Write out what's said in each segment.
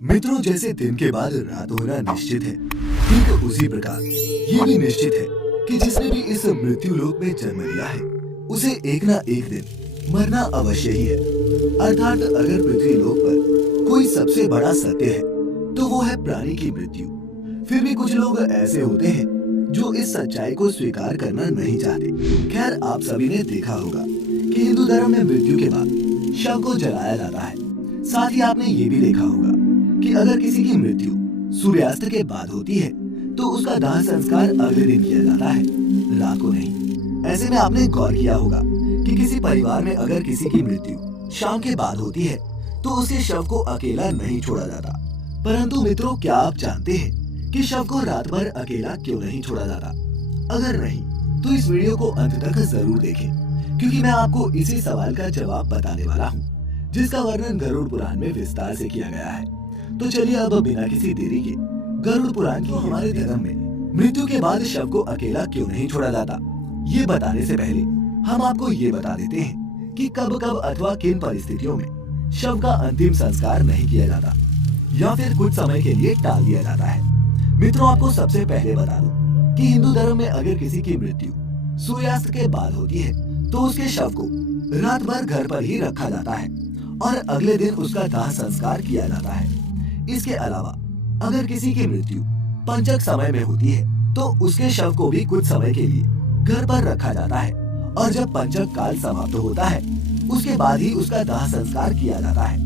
मित्रों, जैसे दिन के बाद रात होना निश्चित है, ठीक उसी प्रकार ये भी निश्चित है कि जिसने भी इस मृत्यु लोक में जन्म लिया है, उसे एक ना एक दिन मरना अवश्य ही है। अर्थात अगर पृथ्वी लोक पर कोई सबसे बड़ा सत्य है, तो वो है प्राणी की मृत्यु। फिर भी कुछ लोग ऐसे होते हैं जो इस सच्चाई को स्वीकार करना नहीं चाहते। खैर, आप सभी ने देखा होगा कि हिंदू धर्म में मृत्यु के बाद शव को जलाया जाता है। साथ ही आपने ये भी देखा होगा कि अगर किसी की मृत्यु सूर्यास्त के बाद होती है, तो उसका दाह संस्कार अगले दिन किया जाता है, रात को नहीं। ऐसे में आपने गौर किया होगा कि किसी परिवार में अगर किसी की मृत्यु शाम के बाद होती है, तो उसके शव को अकेला नहीं छोड़ा जाता। परंतु मित्रों, क्या आप जानते हैं कि शव को रात भर अकेला क्यों नहीं छोड़ा जाता? अगर नहीं, तो इस वीडियो को अंत तक जरूर देखें, क्योंकि मैं आपको इसी सवाल का जवाब बताने वाला हूँ, जिसका वर्णन गरुड़ पुराण में विस्तार से किया गया है। तो चलिए अब बिना किसी देरी के गरुड़ पुराण की हमारे धर्म में मृत्यु के बाद शव को अकेला क्यों नहीं छोड़ा जाता, ये बताने से पहले हम आपको ये बता देते हैं कि कब कब अथवा किन परिस्थितियों में शव का अंतिम संस्कार नहीं किया जाता या फिर कुछ समय के लिए टाल दिया जाता है। मित्रों, आपको सबसे पहले बता दूं कि हिंदू धर्म में अगर किसी की मृत्यु सूर्यास्त के बाद होती है, तो उसके शव को रात भर घर पर ही रखा जाता है और अगले दिन उसका दाह संस्कार किया जाता है। इसके अलावा अगर किसी की मृत्यु पंचक समय में होती है, तो उसके शव को भी कुछ समय के लिए घर पर रखा जाता है और जब पंचक काल समाप्त होता है, उसके बाद ही उसका दाह संस्कार किया जाता है।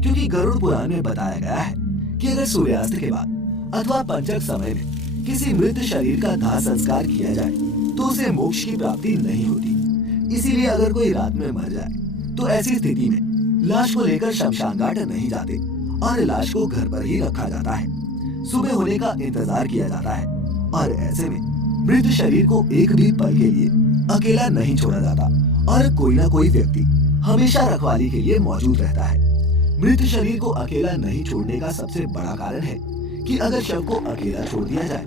क्योंकि गरुड़ पुराण में बताया गया है कि अगर सूर्यास्त के बाद अथवा पंचक समय में किसी मृत शरीर का दाह संस्कार किया जाए, तो उसे मोक्ष की प्राप्ति नहीं होती। इसीलिए अगर कोई रात में मर जाए, तो ऐसी स्थिति में लाश को लेकर शमशान घाट नहीं जाते और लाश को घर पर ही रखा जाता है। सुबह होने का इंतजार किया जाता है और ऐसे में मृत शरीर को एक भी पल के लिए अकेला नहीं छोड़ा जाता और कोई ना कोई व्यक्ति हमेशा रखवाली के लिए मौजूद रहता है। मृत शरीर को अकेला नहीं छोड़ने का सबसे बड़ा कारण है कि अगर शव को अकेला छोड़ दिया जाए,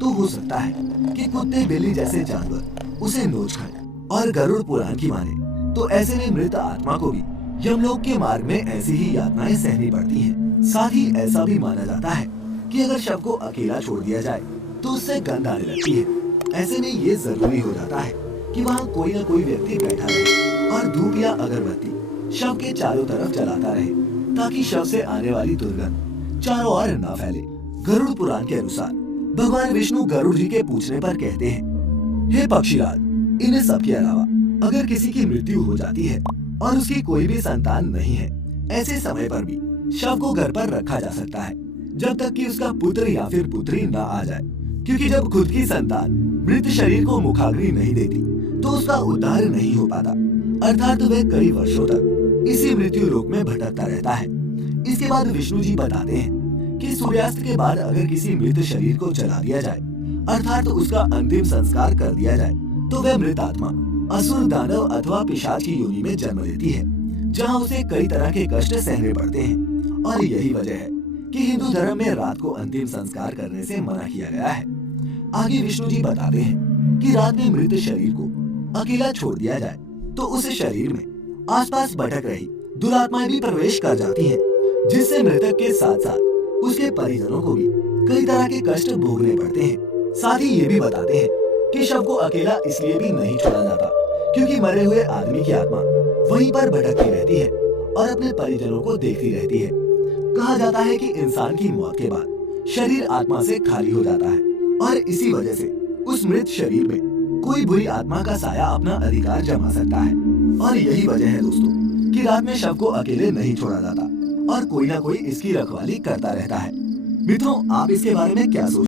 तो हो सकता है कि कुत्ते बिल्ली जैसे जानवर उसे नोच खाएं। और गरुड़ पुराण की माने तो ऐसे में मृत आत्मा को भी यमलोक के मार्ग में ऐसी ही यातनाएं सहनी पड़ती हैं। साथ ही ऐसा भी माना जाता है कि अगर शव को अकेला छोड़ दिया जाए, तो उससे गंध आने लगती है। ऐसे में ये जरूरी हो जाता है कि वहाँ कोई न कोई व्यक्ति बैठा रहे और धूप या अगरबत्ती शव के चारों तरफ जलाता रहे, ताकि शव से आने वाली दुर्गंध चारों ओर न फैले। गरुड़ पुराण के अनुसार भगवान विष्णु गरुड़ जी के पूछने पर कहते हैं, हे पक्षीराज, इन सब के अलावा अगर किसी की मृत्यु हो जाती है और उसकी कोई भी संतान नहीं है, ऐसे समय पर भी शव को घर पर रखा जा सकता है, जब तक कि उसका पुत्र या फिर पुत्री न आ जाए। क्योंकि जब खुद की संतान मृत शरीर को मुखाग्नि नहीं देती, तो उसका उद्धार नहीं हो पाता। अर्थात वह कई वर्षों तक इसी मृत्यु लोक में भटकता रहता है। इसके बाद विष्णु जी बताते हैं कि सूर्यास्त के बाद अगर किसी मृत शरीर को जला दिया जाए, अर्थात उसका अंतिम संस्कार कर दिया जाए, तो वह मृत आत्मा असुर, दानव अथवा पिशाच की योनि में जन्म लेती है, जहाँ उसे कई तरह के कष्ट सहने पड़ते हैं। और यही वजह है कि हिंदू धर्म में रात को अंतिम संस्कार करने से मना किया गया है। आगे विष्णु जी बताते हैं कि रात में मृत शरीर को अकेला छोड़ दिया जाए, तो उस शरीर में आसपास भटक रही दुरात्माएं भी प्रवेश कर जाती हैं, जिससे मृतक के साथ साथ उसके परिजनों को भी कई तरह के कष्ट भोगने पड़ते हैं। साथ ही ये भी बताते हैं कि शव को अकेला इसलिए भी नहीं छोड़ा जाता, क्योंकि मरे हुए आदमी की आत्मा वहीं पर भटकती रहती है और अपने परिजनों को देखती रहती है। कहा जाता है कि इंसान की मौत के बाद शरीर आत्मा से खाली हो जाता है और इसी वजह से उस मृत शरीर में कोई बुरी आत्मा का साया अपना अधिकार जमा सकता है। और यही वजह है दोस्तों कि रात में शव को अकेले नहीं छोड़ा जाता और कोई ना कोई इसकी रखवाली करता रहता है। मित्रों, आप इसके बारे में क्या सोचते हैं?